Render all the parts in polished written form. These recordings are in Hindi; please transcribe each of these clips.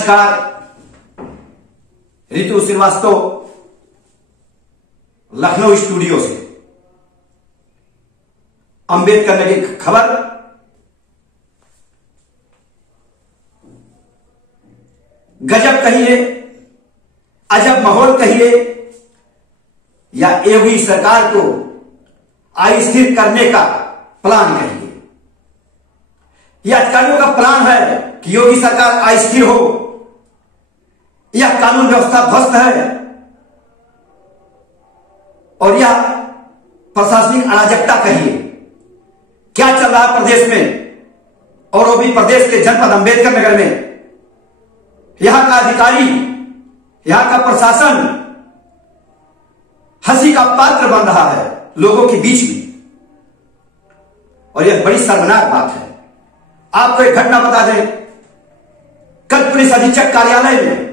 नमस्कार, रितु श्रीवास्तव लखनऊ स्टूडियो से। अंबेडकर नगर की खबर, गजब कहिए, अजब माहौल कहिए, या योगी सरकार को अस्थिर करने का प्लान कहिए। यह अधिकारियों का प्लान है कि योगी सरकार अस्थिर हो, यह कानून व्यवस्था ध्वस्त है और यह प्रशासनिक अराजकता कहिए। क्या चल रहा है प्रदेश में, और वो भी प्रदेश के जनपद अंबेडकर नगर में। यहां का अधिकारी, यहां का प्रशासन हंसी का पात्र बन रहा है लोगों के बीच में, और यह बड़ी शर्मनाक बात है। आपको एक घटना बता दें, कल पुलिस अधीक्षक कार्यालय में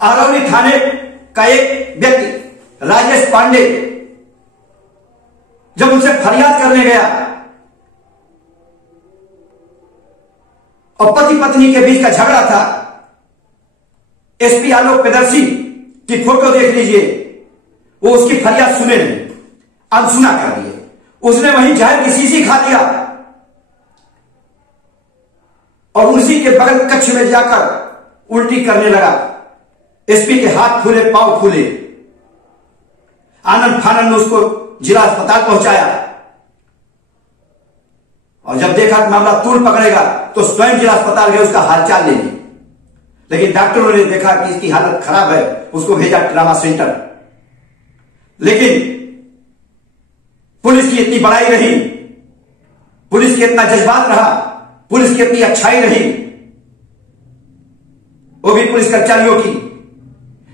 आरौली थाने का एक व्यक्ति राजेश पांडे जब उनसे फरियाद करने गया और पति पत्नी के बीच का झगड़ा था, एसपी आलोक प्रियदर्शी की फोटो देख लीजिए, वो उसकी फरियाद सुने नहीं, अनसुना कर दिए। उसने वहीं जहर की शीशी खा लिया और उसी के बगल कक्ष में जाकर उल्टी करने लगा। एसपी के हाथ फूले, पांव फूले। आनंद फानंद ने उसको जिला अस्पताल पहुंचाया और जब देखा कि मामला तूल पकड़ेगा तो स्वयं जिला अस्पताल गए उसका हालचाल लेने, लेकिन डॉक्टरों ने देखा कि इसकी हालत खराब है, उसको भेजा ट्रामा सेंटर। लेकिन पुलिस की इतनी बड़ाई रही, पुलिस की इतना जज्बात रहा, पुलिस की इतनी अच्छाई रही, वो भी पुलिस कर्मचारियों की,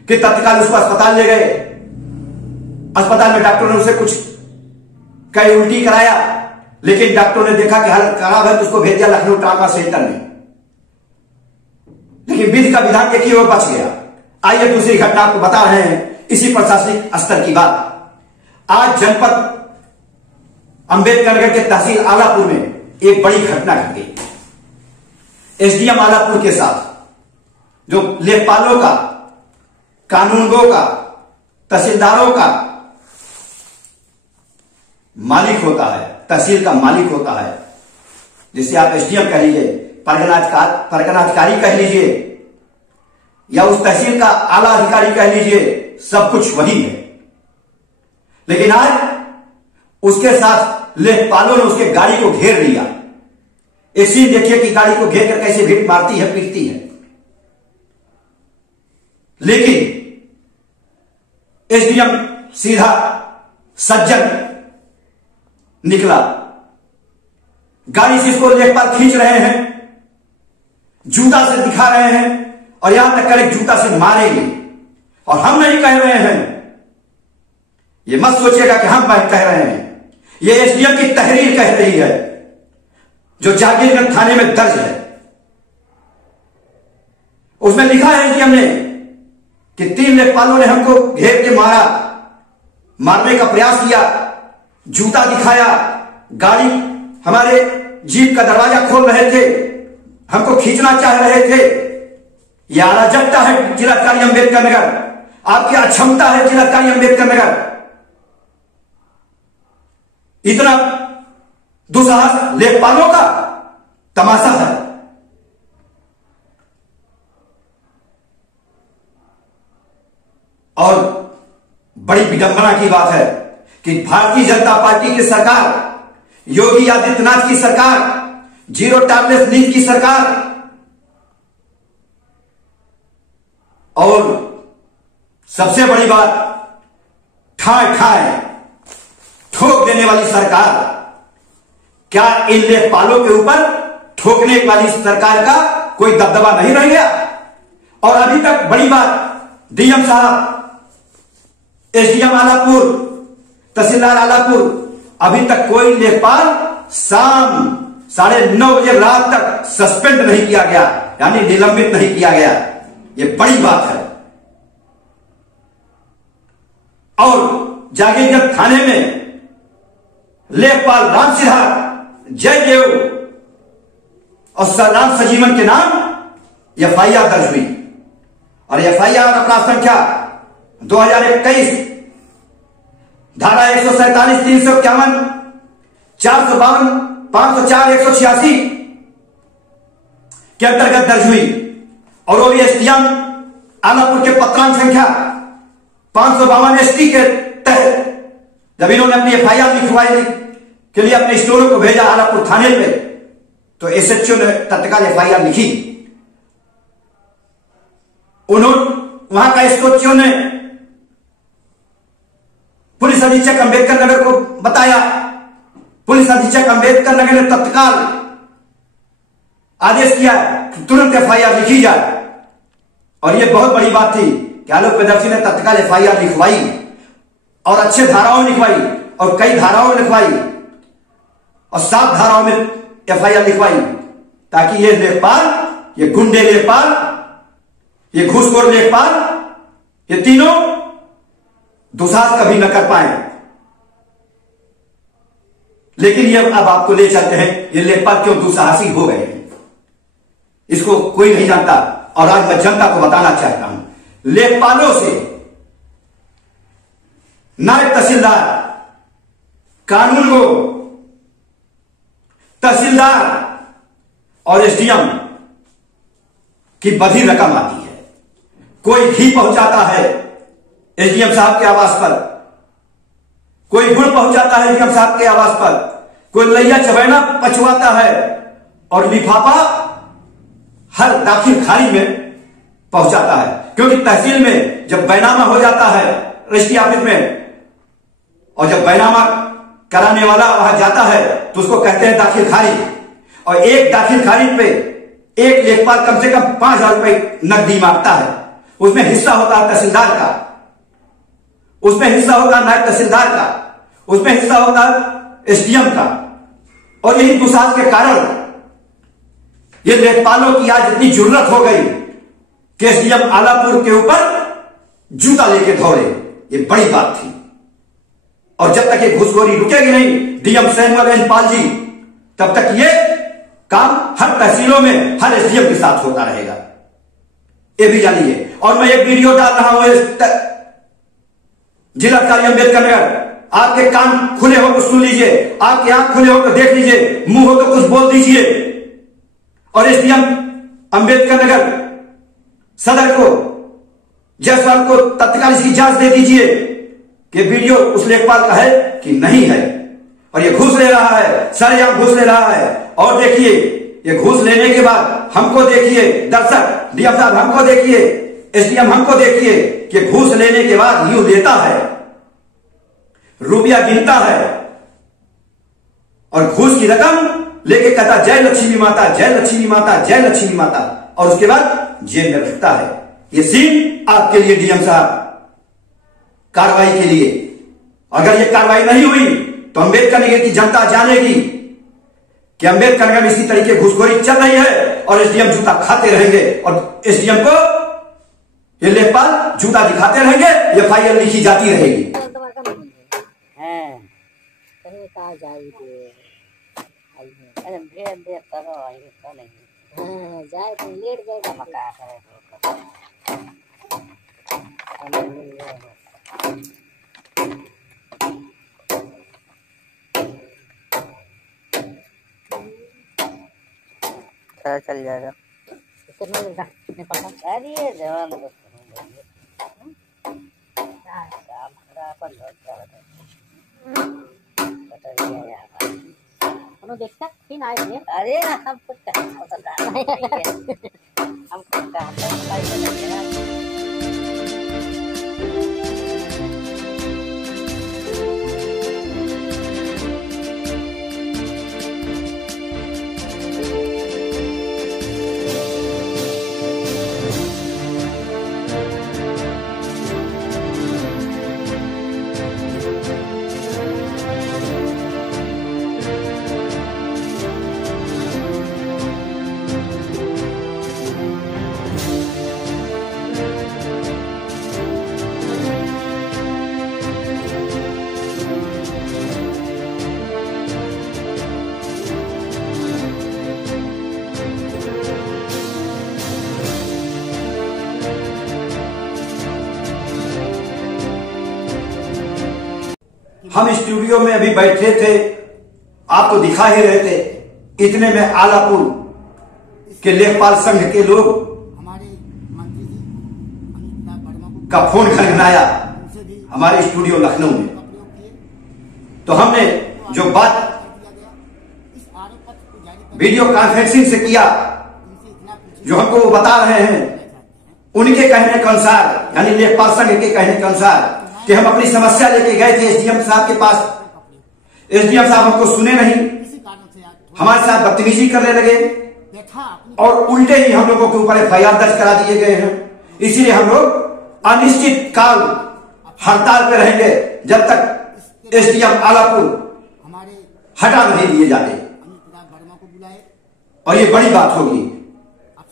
कि तत्काल उसको अस्पताल ले गए। अस्पताल में डॉक्टरों ने उसे कुछ कई उल्टी कराया, लेकिन डॉक्टरों ने देखा कि हालत खराब है तो उसको भेज दिया लखनऊ ट्रामा सेंटर में। लेकिन विधि का विधान देखिए, वो बच गया। आइए दूसरी घटना आपको बता रहे हैं, इसी प्रशासनिक स्तर की बात। आज जनपद अंबेडकर नगर के तहसील आलापुर में एक बड़ी घटना घट गई। एसडीएम आलापुर के साथ, जो लेखपालों का, कानूनगों का, तहसीलदारों का मालिक होता है, तहसील का मालिक होता है, जिसे आप एसडीएम कह लीजिए, परगनाधिकारी कह लीजिए, या उस तहसील का आला अधिकारी कह लीजिए, सब कुछ वही है। लेकिन आज उसके साथ लेखपालों ने उसके गाड़ी को घेर लिया। एक सीन देखिए कि गाड़ी को घेर कर कैसे भीड़ मारती है, पीटती है। लेकिन एसडीएम सीधा सज्जन निकला। गाड़ी से इसको लेखपाल खींच रहे हैं, जूता से दिखा रहे हैं, और यहां तक कर जूता से मारेंगे। और हम नहीं कह रहे हैं, ये मत सोचिएगा कि हम कह रहे हैं, ये एसडीएम की तहरीर कह रही है, जो जागीरगंज थाने में दर्ज है। उसमें लिखा है एसडीएम ने कि 3 लेखपालों ने हमको घेर के मारा, मारने का प्रयास किया, जूता दिखाया, गाड़ी, हमारे जीप का दरवाजा खोल रहे थे, हमको खींचना चाह रहे थे। यह अराजकता है जिलाधिकारी अंबेडकर नगर, आपकी अक्षमता है जिलाधिकारी अंबेडकर नगर। इतना दुस्साहस लेखपालों का तमाशा है। और बड़ी विडंबना की बात है कि भारतीय जनता पार्टी की सरकार, योगी आदित्यनाथ की सरकार, जीरो टॉलरेंस नीति की सरकार, और सबसे बड़ी बात, ठाए ठाए ठोक देने वाली सरकार। क्या इन लेखपालों के ऊपर ठोकने वाली सरकार का कोई दबदबा नहीं रह गया? और अभी तक बड़ी बात, डीएम साहब, एसडीएम आलापुर, तहसीलदार आलापुर, अभी तक कोई लेखपाल शाम 9:30 बजे रात तक सस्पेंड नहीं किया गया, यानी निलंबित नहीं किया गया। यह बड़ी बात है। और जागीरगंज थाने में लेखपाल राम सिद्धार्थ, जयदेव और राम सजीवन के नाम एफआईआर दर्ज हुई और एफआईआर अपराध संख्या 2021 धारा 147, 351, 452, 504, 186 के अंतर्गत दर्ज हुई और वो भी एसडीएम आलापुर के पत्रांक संख्या 552 एसटी के तहत जब इन्होंने अपनी एफआईआर लिखवाई के लिए अपने स्टोरों को भेजा आलापुर थाने पे, तो एसएचओ ने तत्काल एफआईआर लिखी। उन्होंने वहां का एसएचओ ने पुलिस अधीक्षक अंबेडकर नगर को बताया। पुलिस अधीक्षक अंबेडकर नगर ने तत्काल आदेश किया कि तुरंत एफआईआर लिखी जाए और यह बहुत बड़ी बात थी कि आलोक प्रियदर्शी ने तत्काल एफआईआर लिखवाई और अच्छे धाराओं लिखवाई और कई धाराओं लिखवाई और 7 धाराओं में एफआईआर लिखवाई ताकि ये लेखपाल, ये गुंडे लेखपाल, ये घूसखोर लेखपाल, ये तीनों दुस्साहस कभी न कर पाए। लेकिन ये अब आपको ले चलते हैं ये लेखपाल क्यों दुस्साहसी हो गए हैं, इसको कोई नहीं जानता और आज मैं जनता को बताना चाहता हूं। लेखपालों से नायब तहसीलदार, कानून को तहसीलदार और एसडीएम की बधी रकम आती है। कोई घी पहुंचाता है एसडीएम साहब के आवास पर, कोई गुड़ पहुंचाता है एसडीएम साहब के आवास पर, कोई लैया चबैना पचवाता है और लिफाफा हर दाखिल खारी में पहुंचाता है। क्योंकि तहसील में जब बैनामा हो जाता है रजिस्ट्री ऑफिस में और जब बैनामा कराने वाला वहां जाता है तो उसको कहते हैं दाखिल खारिज, और एक दाखिल खारिज पे एक लेखपाल कम से कम 5,000 रुपए नकदी मांगता है। उसमें हिस्सा होता है तहसीलदार का, उसमें हिस्सा होता है नायब तहसीलदार का, उसमें हिस्सा होता है एसडीएम का। और यही दुस्साहस के कारण ये लेखपालों की आज इतनी जरूरत हो गई कि एसडीएम आलापुर के ऊपर जूता लेके दौड़े। ये बड़ी बात थी और जब तक ये घूसखोरी रुकेगी नहीं डीएम सैमुअल पाल जी, तब तक ये काम हर तहसीलों में हर एसडीएम के साथ होता रहेगा, ये भी जानिए। और मैं एक वीडियो डाल रहा हूं जिलाधिकारी अंबेडकर नगर, आपके कान खुले हो तो सुन लीजिए, आपके आंख खुले हो तो देख लीजिए, मुंह हो तो कुछ बोल दीजिए और एसडीएम अंबेडकर नगर सदर को, जायसवाल को तत्काल इसकी जांच दे दीजिए कि वीडियो उस लेखपाल का है कि नहीं है। और ये घूस ले रहा है, सरेआम घूस ले रहा है। और देखिए ये घूस लेने के बाद हमको देखिए, दर्शक डीएम साहब हमको देखिए, एसडीएम हमको देखिए कि घूस लेने के बाद यूं लेता है, रुपया गिनता है और घूस की रकम लेके कहता जय लक्ष्मी माता, जय लक्ष्मी माता, जय लक्ष्मी माता, और उसके बाद जेल में रखता है। ये सीन आपके लिए डीएम साहब कार्रवाई के लिए। अगर ये कार्रवाई नहीं हुई तो अंबेडकर नगर की जनता जानेगी कि अंबेडकर नगर में इसी तरीके घूसखोरी चल रही है और एसडीएम जूता खाते रहेंगे और एसडीएम को ये लेखपाल जूता दिखाते रहेंगे, एफआईआर लिखी जाती रहेगी। जाए तो लेट जाए चल जाएगा। कितना मिलता कितने पाता अरे ये जवान देखता फिर आए थे। अरे हम कुछ हम कुछ हम स्टूडियो में अभी बैठे थे, आपको दिखा ही रहे थे, इतने में आलापुर के लेखपाल संघ के लोग हमारे मंत्री जी अमित प्रताप वर्मा को का फोन खनखनाया उनसे भी हमारे स्टूडियो लखनऊ में। का प्रयोग किए तो हमने जो बात कर दिया गया। इस आरोप पत्र को जारी कर वीडियो कॉन्फ्रेंसिंग से किया, इनसे इतना पूछे जो हमको वो बता रहे हैं, उनके कहने के अनुसार, यानी लेखपाल संघ के कहने के अनुसार, कि हम अपनी समस्या लेके गए थे एसडीएम साहब के पास। एसडीएम साहब हमको सुने नहीं, किसी कारण से आज हमारे साथ बदतमीजी करने लगे बैठा अपनी और उल्टे ही हम लोगों के ऊपर एफआईआर दर्ज करा दिए गए हैं। इसीलिए हम लोग अनिश्चित काल हड़ताल पे रहेंगे जब तक एसडीएम आलापुर हमारे हटा नहीं दिए जाते। अमित प्रताप वर्मा को बुलाए। और ये बड़ी बात होगी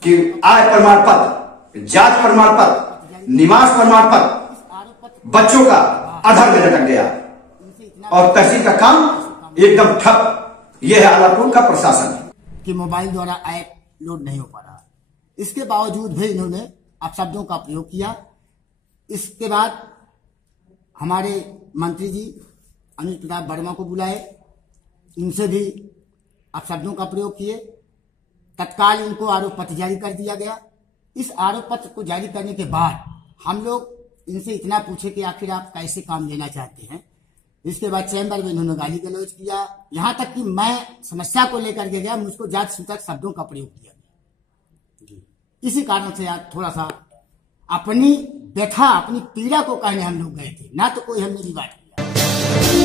कि आय प्रमाण पत्र, जात प्रमाण पत्र, निवास प्रमाण पत्र, इस आरोप पत्र बच्चों का अधर में लटक गया इनसे इतना और तहसील का काम एकदम ठप। यह है आलापुर का प्रशासन। कि मोबाइल द्वारा ऐप लोड नहीं हो पा रहा। इसके बावजूद भी इन्होंने अपशब्दों का प्रयोग किया। इसके बाद हमारे मंत्री जी अमित प्रताप वर्मा को बुलाए, इनसे भी अपशब्दों का प्रयोग किए। तत्काल इनको आरोप पत्र जारी कर दिया गया। इस आरोप पत्र को जारी करने के बाद हम लोग इनसे इतना पूछे कि आखिर आप कैसे काम लेना चाहते हैं। इसके बाद चैम्बर में इन्होंने गाली गलौज किया, यहाँ तक कि मैं समस्या को लेकर के गया, मुझको जात सूचक शब्दों का प्रयोग किया गया। इसी कारण से आज थोड़ा सा अपनी व्यथा, अपनी पीड़ा को कहने हम लोग गए थे, ना तो कोई हमने विवाद किया।